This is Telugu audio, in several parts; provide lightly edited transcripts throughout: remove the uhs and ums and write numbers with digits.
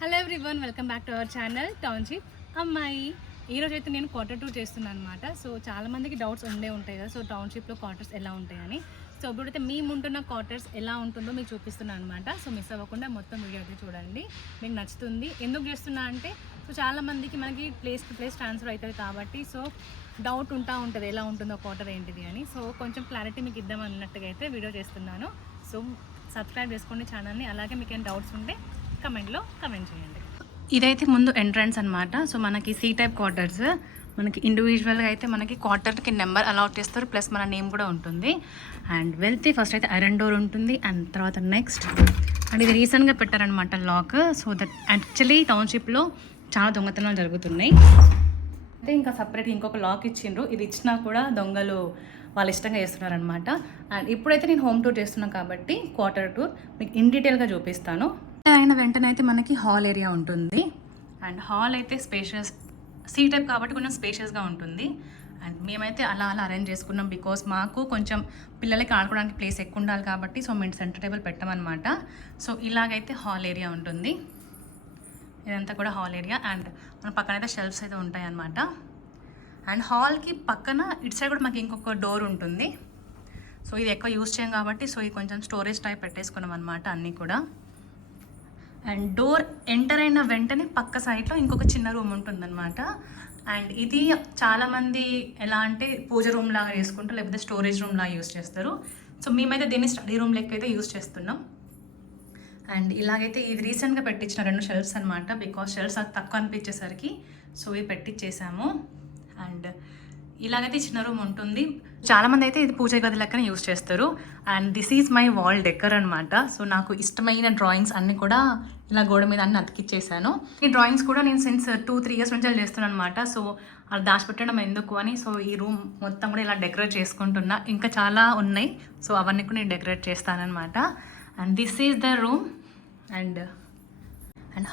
Hello everyone, welcome back to our channel township అమ్మాయి. ఈరోజు అయితే నేను క్వార్టర్ టూర్ చేస్తున్నాను అనమాట. సో చాలామందికి డౌట్స్ ఉంటాయి కదా, సో టౌన్షిప్లో క్వార్టర్స్ ఎలా ఉంటాయని. సో ఇప్పుడైతే మేము ఉంటున్న క్వార్టర్స్ ఎలా ఉంటుందో మీకు చూపిస్తున్నాను అనమాట. సో మిస్ అవ్వకుండా మొత్తం వీడియో అయితే చూడండి, మీకు నచ్చుతుంది. ఎందుకు చేస్తున్నా అంటే సో చాలామందికి మనకి ప్లేస్ టు ప్లేస్ ట్రాన్స్ఫర్ అవుతుంది కాబట్టి సో డౌట్ ఉంటుంది ఎలా ఉంటుందో క్వార్టర్ ఏంటిది అని. సో కొంచెం క్లారిటీ మీకు ఇద్దాం అన్నట్టుగా అయితే వీడియో చేస్తున్నాను. సో సబ్స్క్రైబ్ చేసుకోండి ఛానల్ని. అలాగే మీకు ఏం డౌట్స్ ఉంటే కమెంట్లో కమెంట్ చేయండి. ఇదైతే ముందు ఎంట్రన్స్ అనమాట. సో మనకి సి టైప్ క్వార్టర్స్, మనకి ఇండివిజువల్గా అయితే మనకి క్వార్టర్కి నెంబర్ అలాట్ చేస్తారు, ప్లస్ మన నేమ్ కూడా ఉంటుంది. అండ్ వెళ్తే ఫస్ట్ అయితే ఐరన్ డోర్ ఉంటుంది, అండ్ తర్వాత నెక్స్ట్ అండ్ ఇది రీసెంట్గా పెట్టారనమాట లాక్. సో దట్ యాక్చువల్లీ టౌన్షిప్లో చాలా దొంగతనాలు జరుగుతున్నాయి. అయితే ఇంకా సపరేట్ ఇంకొక లాక్ ఇచ్చిండ్రు. ఇది ఇచ్చినా కూడా దొంగలు వాళ్ళు ఇష్టంగా చేస్తున్నారనమాట. అండ్ ఇప్పుడైతే నేను హోమ్ టూర్ చేస్తున్నాను కాబట్టి క్వార్టర్ టూర్ మీకు ఇన్ డీటెయిల్గా చూపిస్తాను. అయిన వెంటనే అయితే మనకి హాల్ ఏరియా ఉంటుంది. అండ్ హాల్ అయితే స్పేషియస్ సీ టైప్ కాబట్టి కొంచెం స్పేషియస్గా ఉంటుంది. అండ్ మేమైతే అలా అరేంజ్ చేసుకున్నాం, బికాస్ మాకు కొంచెం పిల్లలకి ఆడుకోవడానికి ప్లేస్ ఎక్కువ ఉండాలి కాబట్టి సో మేము సెంటర్ టేబుల్ పెట్టామన్నమాట. సో ఇలాగైతే హాల్ ఏరియా ఉంటుంది. ఇదంతా కూడా హాల్ ఏరియా. అండ్ మన పక్కన అయితే షెల్ఫ్స్ అయితే ఉంటాయి అన్నమాట. అండ్ హాల్కి పక్కన ఇటు సైడ్ కూడా మాకు ఇంకొక డోర్ ఉంటుంది. సో ఇది ఎక్కువ యూజ్ చేయం కాబట్టి సో ఇది కొంచెం స్టోరేజ్ టైప్ పెట్టేసుకున్నాం అనమాట అన్నీ కూడా. అండ్ డోర్ ఎంటర్ అయిన వెంటనే పక్క సైడ్లో ఇంకొక చిన్న రూమ్ ఉంటుందన్నమాట. అండ్ ఇది చాలామంది ఎలా అంటే పూజ రూమ్ లాగా చేసుకుంటారు, లేకపోతే స్టోరేజ్ రూమ్ లాగా యూజ్ చేస్తారు. సో మేమైతే దీన్ని స్టడీ రూమ్ లెక్క అయితే యూజ్ చేస్తున్నాం. అండ్ ఇలాగైతే ఇది రీసెంట్గా పెట్టించిన 2 షెల్ఫ్స్ అనమాట, బికాస్ షెల్ఫ్స్ అది తక్కువ అనిపించేసరికి సో ఇవి పెట్టించేసాము. అండ్ ఇలాగైతే చిన్న రూమ్ ఉంటుంది. చాలామంది అయితే ఇది పూజ గది లెక్కనే యూజ్ చేస్తారు. And this is my wall decor అనమాట. సో నాకు ఇష్టమైన డ్రాయింగ్స్ అన్నీ కూడా ఇలా గోడ మీద అన్నీ అతికిచ్చేసాను. ఈ డ్రాయింగ్స్ కూడా నేను సిన్స్ 2-3 ఇయర్స్ నుంచి చేస్తున్నాను అనమాట. సో అది దాచిపెట్టడం ఎందుకు అని సో ఈ రూమ్ మొత్తం కూడా ఇలా డెకరేట్ చేసుకుంటున్నా. ఇంకా చాలా ఉన్నాయి, సో అవన్నీ కూడా నేను డెకరేట్ చేస్తానన్నమాట. And this is the room. And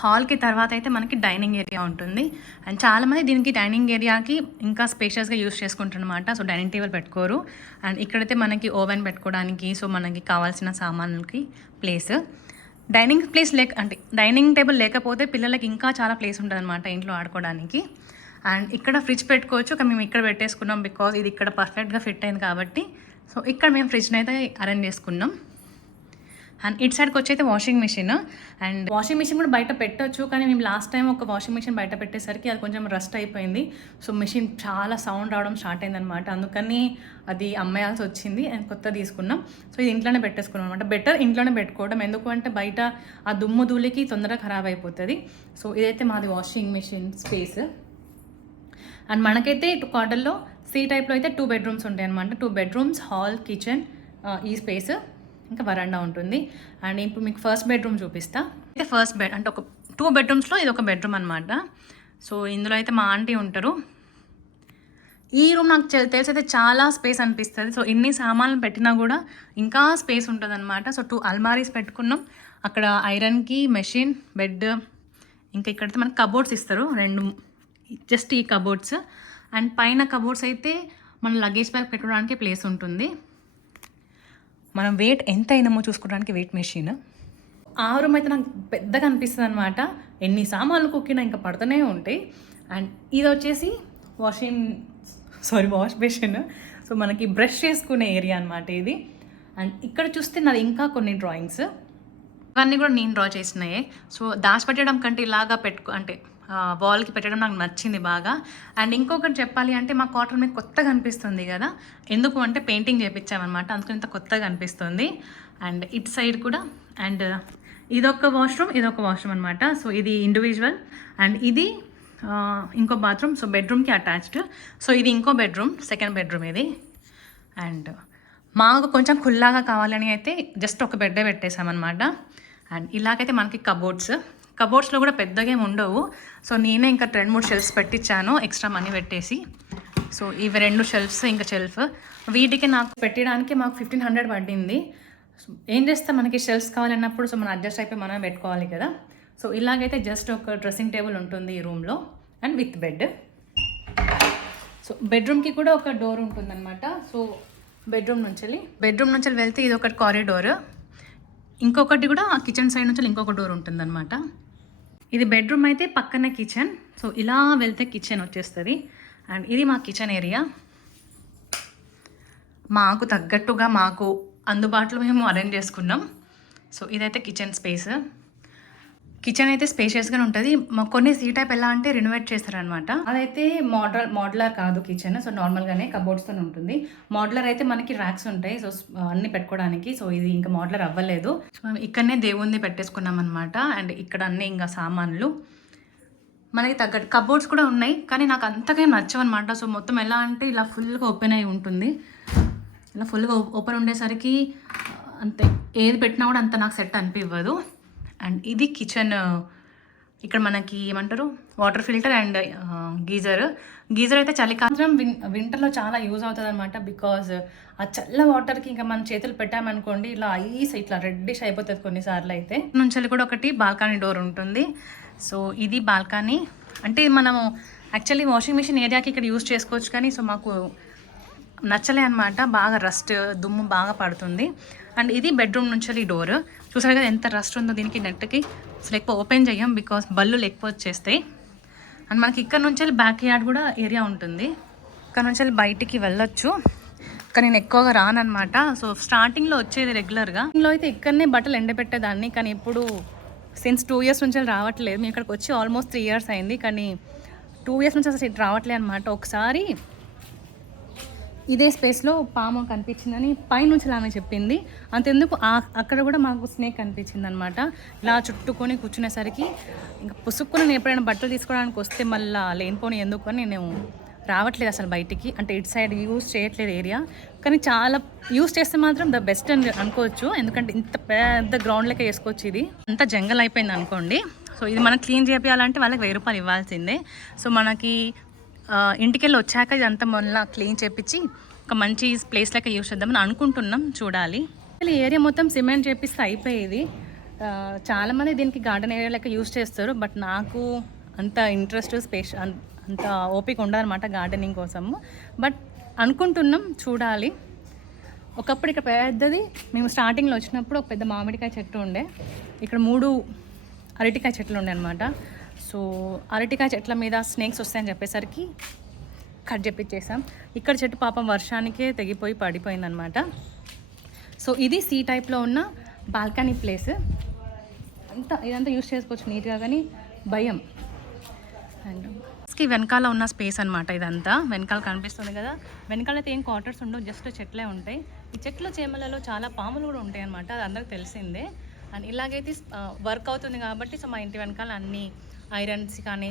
హాల్కి తర్వాత అయితే మనకి డైనింగ్ ఏరియా ఉంటుంది. అండ్ చాలామంది దీనికి డైనింగ్ ఏరియాకి ఇంకా స్పేషియస్గా యూస్ చేసుకుంటారనమాట. సో డైనింగ్ టేబుల్ పెట్టుకోరు. అండ్ ఇక్కడైతే మనకి ఓవెన్ పెట్టుకోవడానికి సో మనకి కావాల్సిన సామాన్లకి ప్లేస్. డైనింగ్ ప్లేస్ అంటే డైనింగ్ టేబుల్ లేకపోతే పిల్లలకి ఇంకా చాలా ప్లేస్ ఉంటుంది అనమాట ఇంట్లో ఆడుకోవడానికి. అండ్ ఇక్కడ ఫ్రిడ్జ్ పెట్టుకోవచ్చు, కానీ మేము ఇక్కడ పెట్టేసుకున్నాం బికాజ్ ఇది ఇక్కడ పర్ఫెక్ట్గా ఫిట్ అయింది కాబట్టి. సో ఇక్కడ మేము ఫ్రిడ్జ్ని అయితే అరేంజ్ చేసుకున్నాం. అండ్ ఇటు సైడ్కి వచ్చి అయితే washing machine. And washing machine కూడా బయట పెట్టవచ్చు, కానీ మేము లాస్ట్ టైం ఒక వాషింగ్ మిషన్ బయట పెట్టేసరికి అది కొంచెం రస్ట్ అయిపోయింది. సో మిషన్ చాలా సౌండ్ రావడం స్టార్ట్ అయిందనమాట, అందుకని అది అమ్మేయాల్సి వచ్చింది. అండ్ కొత్త తీసుకున్నాం. సో ఇది ఇంట్లోనే పెట్టేసుకున్నాం అనమాట. బెటర్ ఇంట్లోనే పెట్టుకోవడం, ఎందుకు అంటే బయట ఆ దుమ్ము ధూళికి తొందరగా ఖరాబ్ అయిపోతుంది. సో ఇదైతే మాది వాషింగ్ మిషన్ స్పేస్. అండ్ మనకైతే క్వార్టర్లో సి టైప్లో అయితే 2 బెడ్రూమ్స్ ఉంటాయి అనమాట. 2 బెడ్రూమ్స్, హాల్, కిచెన్, ఈ స్పేస్, ఇంకా వరండా ఉంటుంది. అండ్ ఇప్పుడు మీకు ఫస్ట్ బెడ్రూమ్ చూపిస్తా. అయితే ఫస్ట్ బెడ్ అంటే ఒక 2 బెడ్రూమ్స్లో ఇది ఒక బెడ్రూమ్ అనమాట. సో ఇందులో అయితే మా ఆంటీ ఉంటారు. ఈ రూమ్ నాకు తెలిసి అయితే చాలా స్పేస్ అనిపిస్తుంది. సో ఇన్ని సామాన్లు పెట్టినా కూడా ఇంకా స్పేస్ ఉంటుంది అనమాట. సో 2 అల్మారీస్ పెట్టుకున్నాం. అక్కడ ఐరన్కి మెషిన్, బెడ్, ఇంకా ఇక్కడైతే మనకు కబోర్డ్స్ ఇస్తారు 2, జస్ట్ ఈ కబోర్డ్స్. అండ్ పైన కబోర్డ్స్ అయితే మన లగేజ్ బ్యాగ్ పెట్టుకోవడానికి ప్లేస్ ఉంటుంది. మనం వెయిట్ ఎంత అయినామో చూసుకోవడానికి వెయిట్ మెషిన్. ఆ రూమ్ అయితే నాకు పెద్దగా అనిపిస్తుంది అనమాట. ఎన్ని సామాన్లు కుక్కినా ఇంకా పడుతూనే ఉంటాయి. అండ్ ఇది వచ్చేసి వాష్ బేసిన్. సో మనకి బ్రష్ చేసుకునే ఏరియా అనమాట ఇది. అండ్ ఇక్కడ చూస్తే నాది ఇంకా కొన్ని డ్రాయింగ్స్, ఇవన్నీ కూడా నేను డ్రా చేసినాయే. సో దాచిపెట్టడం కంటే ఇలాగా వాల్కి పెట్టడం నాకు నచ్చింది బాగా. అండ్ ఇంకొకటి చెప్పాలి అంటే మా క్వార్టర్ మీకు కొత్తగా అనిపిస్తుంది కదా, ఎందుకు అంటే పెయింటింగ్ చేయించామన్నమాట, అందుకని ఇంత కొత్తగా అనిపిస్తుంది. అండ్ ఇటు సైడ్ కూడా. అండ్ ఇదొక వాష్రూమ్, ఇదొక వాష్రూమ్ అనమాట. సో ఇది ఇండివిజువల్. అండ్ ఇది ఇంకో బాత్రూమ్, సో బెడ్రూమ్కి అటాచ్డ్. సో ఇది ఇంకో బెడ్రూమ్, సెకండ్ బెడ్రూమ్ ఇది. అండ్ మాకు కొంచెం ఖుల్లాగా కావాలని అయితే జస్ట్ ఒక బెడ్డే పెట్టేసామన్నమాట. అండ్ ఇలాగైతే మనకి కబోర్డ్స్లో కూడా పెద్దగా ఏమి ఉండవు. సో నేనే ఇంకా 2-3 షెల్ఫ్స్ పెట్టించాను ఎక్స్ట్రా మనీ పెట్టేసి. సో ఇవి 2 షెల్ఫ్స్, ఇంకా షెల్ఫ్. వీటికి నాకు పెట్టడానికి మాకు 1500 పడింది. ఏం చేస్తాం, మనకి షెల్ఫ్స్ కావాలన్నప్పుడు సో మనం అడ్జస్ట్ అయిపోయి మనం పెట్టుకోవాలి కదా. సో ఇలాగైతే జస్ట్ ఒక డ్రెస్సింగ్ టేబుల్ ఉంటుంది ఈ రూమ్లో, అండ్ విత్ బెడ్. సో బెడ్రూమ్కి కూడా ఒక డోర్ ఉంటుందన్నమాట. సో బెడ్రూమ్ నుంచి వెళ్తే ఇది ఒకటి కారిడోర్, ఇంకొకటి కూడా కిచెన్ సైడ్ నుంచి ఇంకొక డోర్ ఉంటుందన్నమాట. ఇది బెడ్రూమ్ అయితే పక్కనే కిచెన్. సో ఇలా వెళ్తే కిచెన్ వచ్చేస్తుంది. అండ్ ఇది మా కిచెన్ ఏరియా. మాకు తగ్గట్టుగా మాకు అందుబాటులో మేము అరేంజ్ చేసుకున్నాం. సో ఇదైతే కిచెన్ స్పేస్. కిచెన్ అయితే స్పేషియస్గానే ఉంటుంది. కొన్ని సీ టైప్ ఎలా అంటే రెనోవేట్ చేస్తారనమాట. అదైతే మోడ్యులర్ కాదు కిచెన్. సో నార్మల్గానే కబోర్డ్స్తో ఉంటుంది. మోడ్యులర్ అయితే మనకి ర్యాక్స్ ఉంటాయి, సో అన్ని పెట్టుకోవడానికి. సో ఇది ఇంకా మోడ్యులర్ అవ్వలేదు. సో మేము ఇక్కడనే దేవుణ్ణి పెట్టేసుకున్నాం అనమాట. అండ్ ఇక్కడ అన్నీ ఇంకా సామాన్లు మనకి తగ్గట్టు కబోర్డ్స్ కూడా ఉన్నాయి, కానీ నాకు అంతగా నచ్చవన్నమాట. సో మొత్తం ఎలా అంటే ఇలా ఫుల్గా ఓపెన్ అయి ఉంటుంది. ఇలా ఫుల్గా ఓపెన్ ఉండేసరికి అంతే ఏది పెట్టినా కూడా అంత నాకు సెట్ అనిపివ్వదు. అండ్ ఇది కిచెన్. ఇక్కడ మనకి ఏమంటారు వాటర్ ఫిల్టర్ అండ్ గీజర్ అయితే చలికాలం వింటర్లో చాలా యూజ్ అవుతుంది అనమాట. బికాజ్ ఆ చల్ల వాటర్కి ఇంకా మనం చేతులు పెట్టామనుకోండి ఇలా ఐస్ ఇట్లా రెడ్డిష్ అయిపోతుంది కొన్నిసార్లు అయితే. నుంచి కూడా ఒకటి బాల్కనీ డోర్ ఉంటుంది. సో ఇది బాల్కనీ. అంటే మనము యాక్చువల్లీ వాషింగ్ మిషన్ ఏరియాకి ఇక్కడ యూజ్ చేసుకోవచ్చు, కానీ సో మాకు నచ్చలే అనమాట. బాగా రస్ట్ దుమ్ము బాగా పడుతుంది. అండ్ ఇది బెడ్రూమ్ నుంచి డోర్. చూసారు కదా ఎంత రస్ట్ ఉందో దీనికి. నెట్కి అసలు ఎక్కువ ఓపెన్ చేయం బికాస్ బళ్ళు ఎక్కువ వచ్చేస్తాయి. అండ్ మనకి ఇక్కడ నుంచి బ్యాక్ యార్డ్ కూడా ఏరియా ఉంటుంది. ఇక్కడ నుంచి బయటికి వెళ్ళొచ్చు, కానీ నేను ఎక్కువగా రానమాట. సో స్టార్టింగ్లో వచ్చేది రెగ్యులర్గా. ఇంట్లో అయితే ఇక్కడనే బట్టలు ఎండబెట్టేదాన్ని, కానీ ఇప్పుడు సిన్స్ 2 years నుంచి రావట్లేదు. మేము ఇక్కడికి వచ్చి ఆల్మోస్ట్ 3 years అయింది, కానీ 2 years నుంచి అసలు రావట్లేదు అనమాట. ఒకసారి ఇదే స్పేస్లో పాము కనిపించిందని పైనుంచి ఆమె చెప్పింది. అంతెందుకు అక్కడ కూడా మాకు స్నేక్ కనిపించింది అనమాట. ఇలా చుట్టుకొని కూర్చునేసరికి ఇంకా పుసుక్కుని నేను ఎప్పుడైనా బట్టలు తీసుకోవడానికి వస్తే మళ్ళీ లేనిపోని ఎందుకు అని నేను రావట్లేదు అసలు బయటికి. అంటే ఇటు సైడ్ యూజ్ చేయట్లేదు ఏరియా, కానీ చాలా యూజ్ చేస్తే మాత్రం ద బెస్ట్ అని అనుకోవచ్చు. ఎందుకంటే ఇంత పెద్ద గ్రౌండ్ లెక్క వేసుకోవచ్చు. ఇది అంత జంగల్ అయిపోయింది అనుకోండి. సో ఇది మనం క్లీన్ చేయాలంటే వాళ్ళకి 1000 రూపాయలు ఇవ్వాల్సిందే. సో మనకి ఇంటికి వెళ్ళి వచ్చాక ఇదంతా మొన్న క్లీన్ చేపించి ఒక మంచి ప్లేస్ లెక్క యూజ్ చేద్దామని అనుకుంటున్నాం. చూడాలి. ఈ ఏరియా మొత్తం సిమెంట్ చేపిస్తే అయిపోయేది. చాలామంది దీనికి గార్డెన్ ఏరియా లెక్క యూజ్ చేస్తారు, బట్ నాకు అంత ఇంట్రెస్ట్ అంత ఓపిక ఉండదన్నమాట గార్డెనింగ్ కోసము. బట్ అనుకుంటున్నాం, చూడాలి. ఒకప్పుడు ఇక్కడ పెద్దది మేము స్టార్టింగ్లో వచ్చినప్పుడు ఒక పెద్ద మామిడికాయ చెట్టు ఉండే. ఇక్కడ 3 అరటికాయ చెట్లు ఉండే అనమాట. సో అరటికాయ చెట్ల మీద స్నేక్స్ వస్తాయని చెప్పేసరికి కట్ చేపించేసాం. ఇక్కడ చెట్టు పాపం వర్షానికే తెగిపోయి పడిపోయిందనమాట. సో ఇది సీ టైప్లో ఉన్న బాల్కనీ ప్లేస్. ఇదంతా యూజ్ చేసుకోవచ్చు నీట్గా, కానీ భయం. అండ్ వెనకాల ఉన్న స్పేస్ అనమాట ఇదంతా. వెనకాల కనిపిస్తుంది కదా, వెనకాల అయితే ఏం క్వార్టర్స్ ఉండవు, జస్ట్ చెట్లే ఉంటాయి. ఈ చెట్ల చేమలలో చాలా పాములు కూడా ఉంటాయి అనమాట, అది అందరికి తెలిసిందే. అండ్ ఇలాగైతే వర్క్ అవుతుంది కాబట్టి సో మా ఇంటి వెనకాల అన్ని ఐరన్స్ కానీ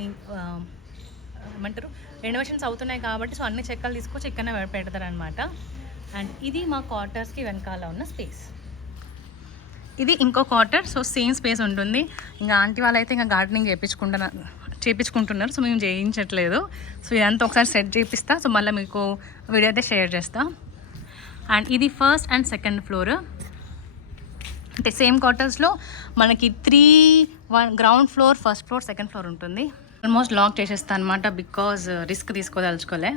ఏమంటారు రెనోవేషన్స్ అవుతున్నాయి కాబట్టి సో అన్ని చెక్కలు తీసుకొచ్చి ఇక్కడనే పెడతారనమాట. అండ్ ఇది మా క్వార్టర్స్కి వెనకాల ఉన్న స్పేస్. ఇది ఇంకో క్వార్టర్. సో సేమ్ స్పేస్ ఉంటుంది. ఇంకా ఆంటీ వాళ్ళైతే ఇంకా గార్డెనింగ్ చేయించుకుంటున్నారు. సో మేము చేయించట్లేదు. సో ఇదంతా ఒకసారి సెట్ చేపిస్తా. సో మళ్ళీ మీకు వీడియో అయితే షేర్ చేస్తా. అండ్ ఇది ఫస్ట్ అండ్ సెకండ్ ఫ్లోర్. అంటే సేమ్ క్వార్టర్స్లో మనకి 3 ground floor, first floor, second floor ఉంటుంది. ఆల్మోస్ట్ లాక్ చేసేస్తాను అనమాట, బికాజ్ రిస్క్ తీసుకోదలుచుకోలే.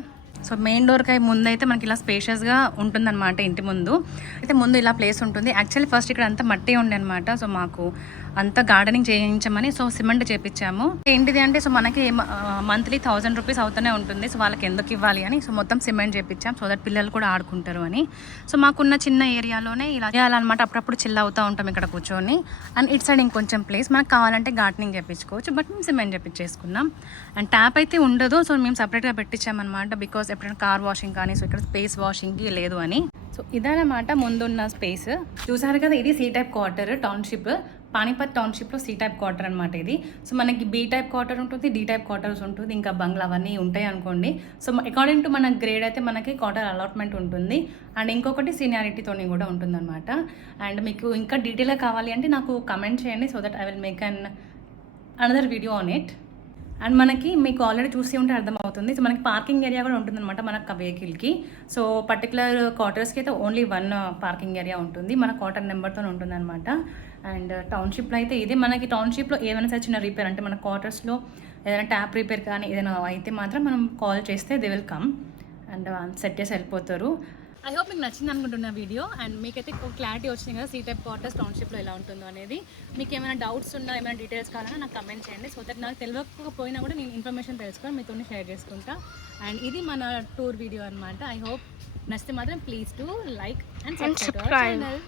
సో మెయిన్ డోర్కి ముందు అయితే మనకి ఇలా స్పేషియస్గా ఉంటుందన్నమాట. ఇంటి ముందు అయితే ముందు ఇలా ప్లేస్ ఉంటుంది. యాక్చువల్లీ ఫస్ట్ ఇక్కడ అంతా మట్టి ఉండే అనమాట. సో మాకు అంతా గార్డెనింగ్ చేయించమని సో సిమెంట్ చేయించాము. ఏంటిది అంటే సో మనకి మంత్లీ 1000 రూపీస్ అవుతూనే ఉంటుంది. సో వాళ్ళకి ఎందుకు ఇవ్వాలి అని సో మొత్తం సిమెంట్ చేయించాం, సో దట్ పిల్లలు కూడా ఆడుకుంటారు అని. సో మాకున్న చిన్న ఏరియాలోనే ఇలా చేయాలన్నమాట. అప్పుడప్పుడు చిల్ అవుతూ ఉంటాం ఇక్కడ కూర్చొని. అండ్ ఇటు సైడ్ ఇంకొంచెం ప్లేస్ మనకు కావాలంటే గార్డెనింగ్ చేయించుకోవచ్చు, బట్ మేము సిమెంట్ చేయించేసుకున్నాం. అండ్ ట్యాప్ అయితే ఉండదు, సో మేము సపరేట్గా పెట్టించామన్నమాట. బికాజ్ ఎప్పుడైనా కార్ వాషింగ్ కానీ సో ఇక్కడ స్పేస్ వాషింగ్కి లేదు అని. సో ఇదన్నమాట ముందున్న స్పేస్. చూసారు కదా, ఇది C type quarter township. Panipat టౌన్షిప్లో సి టైప్ క్వార్టర్ అనమాట ఇది. సో మనకి బి టైప్ క్వార్టర్ ఉంటుంది, డి టైప్ క్వార్టర్స్ ఉంటుంది, ఇంకా బంగ్లా అవన్నీ ఉంటాయి అనుకోండి. సో అకార్డింగ్ టు మన గ్రేడ్ అయితే మనకి క్వార్టర్ అలాట్మెంట్ ఉంటుంది. అండ్ ఇంకొకటి సీనియారిటీతోని కూడా ఉంటుందన్నమాట. అండ్ మీకు ఇంకా డీటెయిల్గా కావాలి అంటే నాకు కమెంట్ చేయండి, so that I will make another video on it. And మనకి మీకు ఆల్రెడీ చూసి ఉంటే అర్థమవుతుంది. సో మనకి పార్కింగ్ ఏరియా కూడా ఉంటుందన్నమాట మనకు వెహికల్కి. సో పర్టికులర్ క్వార్టర్స్కి అయితే ఓన్లీ 1 పార్కింగ్ ఏరియా ఉంటుంది, మన క్వార్టర్ నెంబర్తో ఉంటుందన్నమాట. అండ్ టౌన్షిప్లో అయితే ఇదే. మనకి టౌన్షిప్లో ఏమైనా సరే చిన్న రిపేర్ అంటే మన క్వార్టర్స్లో ఏదైనా ట్యాప్ రిపేర్ కానీ ఏదైనా అయితే మాత్రం మనం కాల్ చేస్తే they will come and set చేసి వెళ్ళిపోతారు. ఐ హోప్ మీకు నచ్చింది అనుకుంటున్న వీడియో అండ్ మీకైతే ఒక క్లారిటీ వచ్చింది కదా సి టైప్ క్వార్టర్స్ టౌన్షిప్లో ఎలా ఉంటుందో అనేది. మీకు ఏమైనా డౌట్స్ ఉన్నా ఏమైనా డీటెయిల్స్ కావాలన్నా నాకు కమెంట్ చేయండి. సో దట్ నాకు తెలియకపోయినా కూడా నేను ఇన్ఫర్మేషన్ తెలుసుకొని మీతో షేర్ చేసుకుంటా. అండ్ ఇది మన టూర్ వీడియో అనమాట. ఐ హోప్ నచ్చితే మాత్రం please to like and subscribe to our channel.